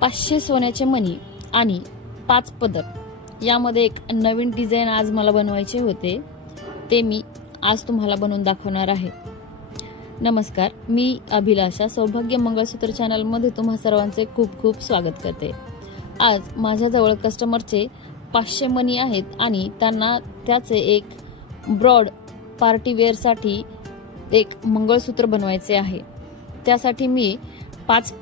500 सोन्याचे मणी आणि 5 पदर यामध्ये एक नवीन डिझाइन आज मला बनवायचे होते, ते मी आज तुम्हाला बनवून दाखवणार आहे। नमस्कार, मी अभिलाषा सौभाग्य मंगळसूत्र चॅनल मध्ये तुम्हा सर्वांचे खूप खूप स्वागत करते। आज माझ्याजवळ कस्टमरचे 500 मणी आहेत आणि त्यांना त्याचे एक ब्रॉड पार्टी वेअर साठी एक मंगळसूत्र बनवायचे आहे। त्यासाठी मी 5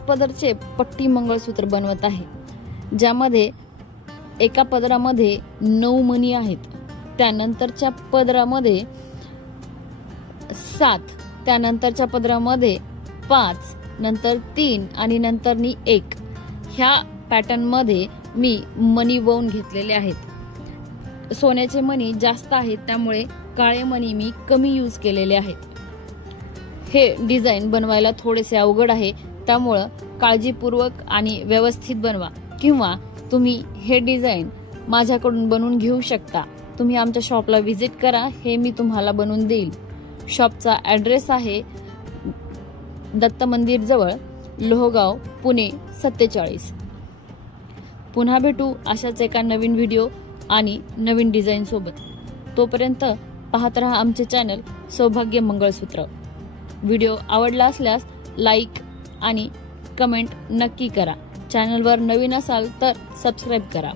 पदरचे पट्टी मंगळसूत्र बनवत आहे, ज्यामध्ये एका पदरामध्ये 9 मणी आहेत, त्यानंतरच्या पदरामध्ये 7, त्यानंतरच्या पदरामध्ये 5, नंतर 3 आणि नंतरनी 1 ह्या पॅटर्न मध्ये मी मणी ववून घेतलेले आहेत। सोन्याचे मणी जास्त आहेत, त्यामुळे काळे मणी मी कमी यूज केलेले आहेत। हे डिझाइन बनवायला थोडेसे अवघड आहे, त्यामुळे काळजीपूर्वक आणि व्यवस्थित बनवा, किंवा तुम्ही हे डिझाइन माझ्याकडून बनवून घेऊ शकता। तुम्ही आमच्या शॉपला व्हिजिट करा, हे मी तुम्हाला बनवून देईल। शॉपचा ॲड्रेस आहे दत्त मंदिर जवळ, लोहगाव, पुणे 47। पुन्हा भेटू अशाच एका नवीन व्हिडिओ आणि नवीन डिझाइन सोबत। तोपर्यंत पाहत रहा आमचे चॅनल सौभाग्य मंगळसूत्र। व्हिडिओ आवडला असल्यास लाईक आणि कमेंट नक्की करा। चॅनलवर नवीन असाल तर सबस्क्राइब करा।